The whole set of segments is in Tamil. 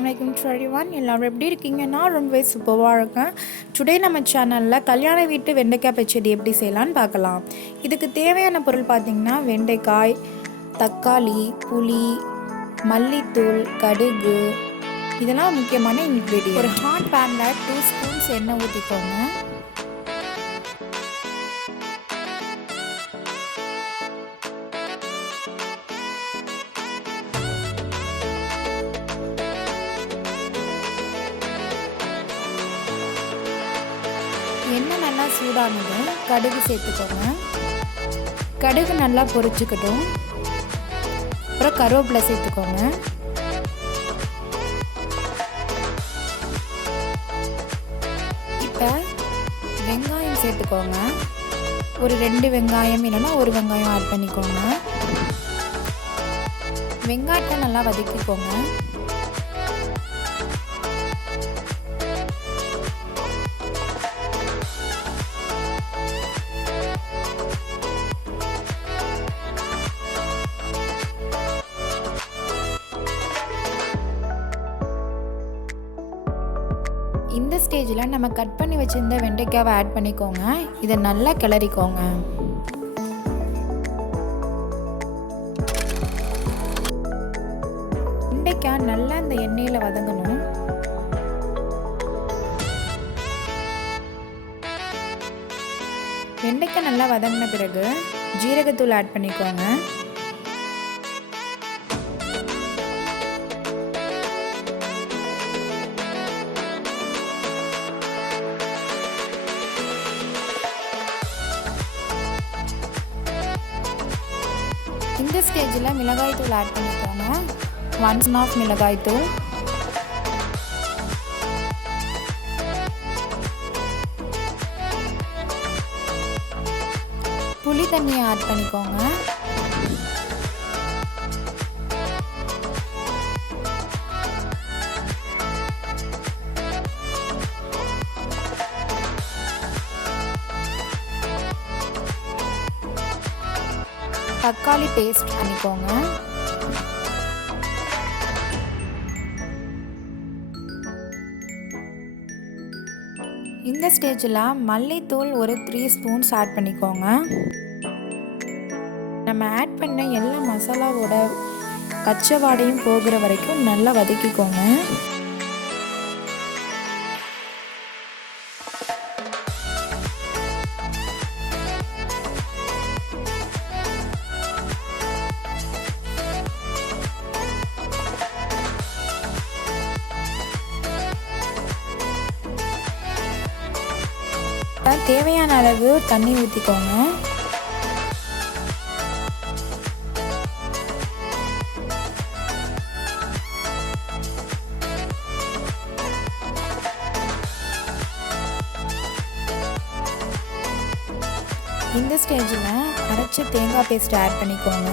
Assalamualaikum to everyone. எல்லாரும் எப்படி இருக்கீங்க? நான் ரொம்பவே சூப்பராக இருக்கேன். டுடே நம்ம சேனலில் கல்யாண வீட்டு வெண்டைக்காய் பச்சடி எப்படி செய்யலான்னு பார்க்கலாம். இதுக்கு தேவையான பொருள் பார்த்திங்கன்னா வெண்டைக்காய், தக்காளி, புளி, மல்லித்தூள், கடுகு, இதெல்லாம் முக்கியமான இன்க்ரீடியன்ட். ஒரு ஹாட் பேனில் 2 ஸ்பூன்ஸ் எண்ணெய் ஊற்றிக்கோங்க. எண்ணெய் நல்லா சூடானதும் கடுகு சேர்த்துக்கோங்க. கடுகு நல்லா பொரிச்சுக்கட்டும். அப்புறம் கருவேப்பிலை சேர்த்துக்கோங்க. இப்போ வெங்காயம் சேர்த்துக்கோங்க. ஒரு 2 வெங்காயம் இல்லைன்னா 1 வெங்காயம் ஆட் பண்ணிக்கோங்க. வெங்காயத்தை நல்லா வதக்கிக்கோங்க. இந்த ஸ்டேஜில் நம்ம கட் பண்ணி வச்சுருந்த வெண்டைக்காவை ஆட் பண்ணிக்கோங்க. இதை நல்லா கிளறிக்கோங்க. வெண்டைக்காய் நல்லா இந்த எண்ணெயில் வதங்கணும். வெண்டைக்காய் நல்லா வதங்கின பிறகு ஜீரகத்தூள் ஆட் பண்ணிக்கோங்க. இந்த ஸ்டேஜில் மிளகாய்த்தூள் ஆட் பண்ணிக்கோங்க. 1 ஸ்பூன் மிளகாய்த்தூள், புளி தண்ணியை ஆட் பண்ணிக்கோங்க. தக்காளி பேஸ்ட் பண்ணிக்கோங்க. இந்த ஸ்டேஜில் மல்லித்தூள் ஒரு 3 ஸ்பூன்ஸ் ஆட் பண்ணிக்கோங்க. நம்ம ஆட் பண்ண எல்லா மசாலாவோட பச்சை வாடையும் போகிற வரைக்கும் நல்லா வதக்கிக்கோங்க. தேவையான அளவு தண்ணி ஊற்றிக்கோங்க. இந்த ஸ்டேஜில் அரைச்ச தேங்காய் பேஸ்ட் ஆட் பண்ணிக்கோங்க.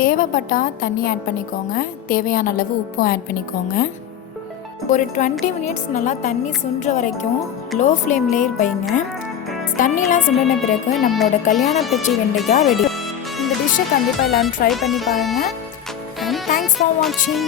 தேவைப்பட்டால் தண்ணி ஆட் பண்ணிக்கோங்க. தேவையான அளவு உப்பும் ஆட் பண்ணிக்கோங்க. ஒரு 20 மினிட்ஸ் நல்லா தண்ணி சுண்டுற வரைக்கும் லோ ஃப்ளேம்லேயே வைங்க. தண்ணிலாம் சுண்டின பிறகு நம்மளோட கல்யாண பச்சடி வெண்டைக்காய் ரெடி. இந்த டிஷ்ஷை கண்டிப்பாக எல்லோரும் ட்ரை பண்ணி பாருங்கள். அண்ட் தேங்க்ஸ் ஃபார் வாட்சிங்.